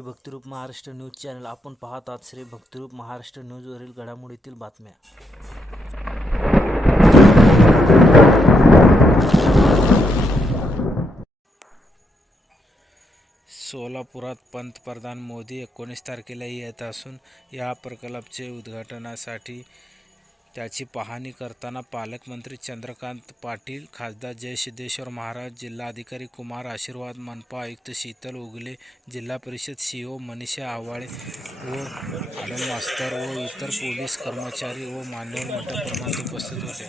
Shri Bhaktirup Maharashtra news channel आपण पाहत आहात. श्री भक्तिरूप महाराष्ट्र न्यूजवरील घडामोडीतील बातम्या. सोलापुरात पंतप्रधान मोदी 19 तारखेला येत असून या प्रकल्पाचे उद्घाटनासाठी त्याची पाहणी करताना पालकमंत्री चंद्रकांत पाटील, खासदार जय सिद्धेश्वर महाराज, जिल्हाधिकारी कुमार आशीर्वाद, मनपा आयुक्त शीतल उगले, जिल्हा परिषद सीओ मनीषा आवाळे व आडम मास्तर व इतर पोलीस कर्मचारी व मान्यवर मोठ्या प्रमाणात उपस्थित होते.